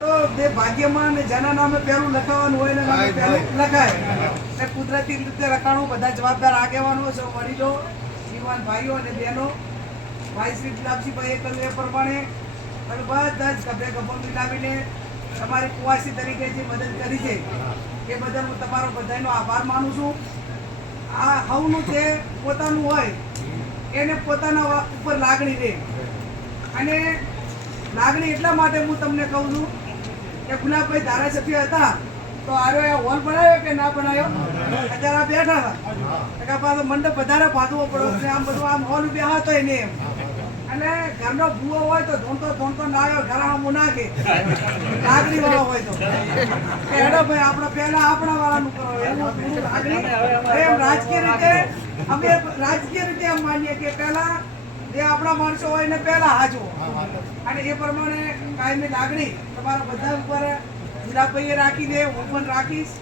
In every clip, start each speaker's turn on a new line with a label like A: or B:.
A: તો ભાગ્યમાં અને જેના નામે પહેલું લખાવાનું હોય એના નામે પહેલું લખાય. ને કુદરતી રીતે લખાણું બધા જવાબદાર આગેવાનો છે વડીલો જીવાન ભાઈઓ અને બહેનો. ભાઈ શ્રી ગુલાબજીભાઈએ કહ્યું એ પ્રમાણે તમે બધા જ ગભે ગભો મિલાવીને તમારી કુવાસી તરીકે જે મદદ કરી છે એ બદલ હું તમારો બધાનો આભાર માનું છું. આ હવનું જે પોતાનું હોય એને પોતાના ઉપર લાગણી રહે અને લાગણી એટલા માટે હું તમને કહું છું કે ગુલાબભાઈ ધારાસભ્ય હતા, તો આરો હોલ બનાવ્યો કે ના બનાવ્યો? અત્યારે બેઠા હતા. પાછો મંડપ વધારે ભાગવો પડ્યો છે આમ બધું આમ હોલ ઉભ્યા હતો એને એમ. અને ઘરનો ભૂવો હોય તો ધોનતો ધોનતો ના આવ્યો, ઘર આમ નાખે. લાગણી વાળો હોય તો. હેડો ભાઈ, આપણે પહેલા આપણા વાળાનું કરો. એવું લાગણી. એમ રાજકીય રીતે, અમે રાજકીય રીતે એમ માનીએ કે પહેલા જે આપણા માણસો હોય એને પહેલા હાજો અને એ પ્રમાણે કાયમી લાગણી તમારા બધા ઉપર ગુલાબભાઈએ રાખી દે હું પણ રાખીશ.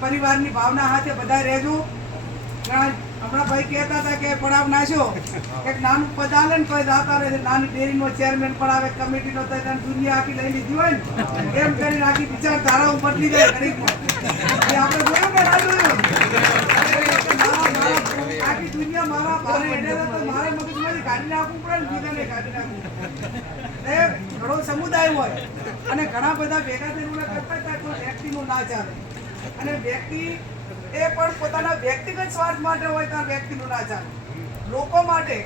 A: પરિવારની ભાવના હાથે બધા રહેજો. હમણાં ભાઈ કહેતા હતા કે પડાવ નાખ્યો એક નાનું પદ આલે ને તો જાતા રહે. નાની ડેરીનો ચેરમેન પડાવે કમિટીનો તો દુનિયા આખી લઈ લીધી હોય ને. એમ કરીને આખી વિચાર ધારાઓ બદલી જાય ગરીબમાં આપણે જોયું ના સમુદાય હોય. અને ઘણા બધા ભેગા થઈને કરતા હતા કોઈ વ્યક્તિનું ના ચાલે અને વ્યક્તિ એ પણ પોતાના વ્યક્તિગત સ્વાર્થ માટે હોય ત્યાં વ્યક્તિનું ના ચાલે લોકો માટે,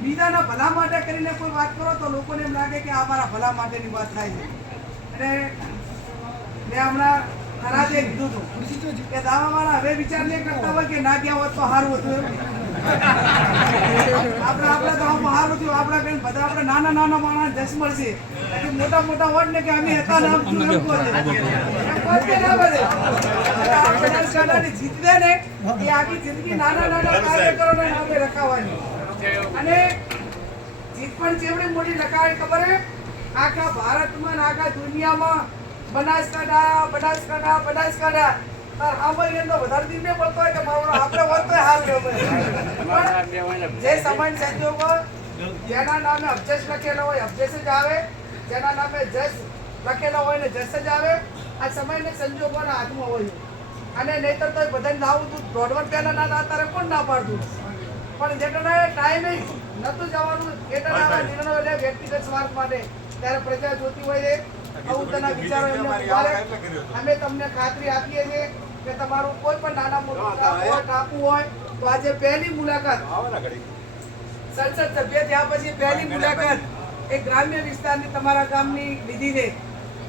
A: બીજાના ભલા માટે કરીને કોઈ વાત કરો તો લોકોને એમ લાગે કે આ મારા ભલા માટેની વાત થાય છે. અને મેં હમણાં ખરાજે કીધું હતું. કે દાવાવાળા હવે વિચાર નહીં કરતા હોય કે ના ગયા હોત તો સારું હતું એવું આપણે આપણે તો આમ સારું થયું આપણા કઈ બધા આપણે નાના નાના માણસ મળશે બાકી મોટા મોટા હોત ને કે અમે હતા ને છે. છે જીતવે ને એ આખી જિંદગી નાના નાના કાર્યકરોના નામે રખાવાની. અને જીત પણ જેવડી મોટી લખાવી ખબર હે? આખા ભારતમાં આખા દુનિયામાં બનાસકાંઠા બનાસકાંઠા બનાસકાંઠા. તાર અંદર વધારે દિન પડતો હોય કે મારો આપણે તોય હાલ રહ્યો જે સમય સંજોગો જેના નામે અબજેશ લખેલો હોય અબજેશ જ આવે. જેના નામે જસ લખેલો હોય ને જસ જ આવે. આ સમયને સંજોગોના હાથમાં હોય. અને નહીતર તો બધાને નાવું તું દોઢ પહેલા ના ના તારે કોણ ના પાડતું? પણ જેટલા ટાઈમે નતું જવાનું એટલા આવા નિર્ણયો લે વ્યક્તિગત સ્વાર્થ માટે. ત્યારે પ્રજા જોતી હોય છે. અવતરના વિચારો એમને અમે તમને ખાતરી આપીએ છીએ કે તમારું કોઈ પણ નાના મોટું ટાપુ હોય તો આજે પહેલી મુલાકાત. સંસદ સભ્ય થયા પછી પહેલી મુલાકાત એ ગ્રામ્ય વિસ્તારની તમારા ગામની લીધી છે.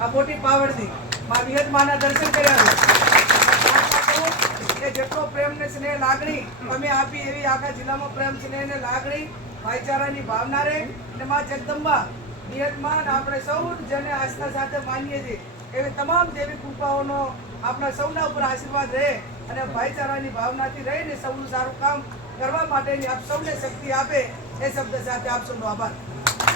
A: આ મોટી પાવડથી. મા વિહત માના દર્શન કર્યા છે. જેટલો પ્રેમ ને સ્નેહ લાગણી તમે આપી એવી આખા જિલ્લામાં પ્રેમ સ્નેહ ને લાગણી ભાઈચારાની ભાવના રહે અને મા જગદંબા નિયતમાન આપણે સૌ જેને આસ્થા સાથે માનીએ છીએ. એવી તમામ દેવી કૃપાઓનો આપણા સૌના ઉપર આશીર્વાદ રહે. અને ભાઈચારાની ભાવનાથી રહીને સૌનું સારું કામ કરવા માટેની આપ સૌને શક્તિ આપે એ શબ્દ સાથે આપ સૌનો આભાર.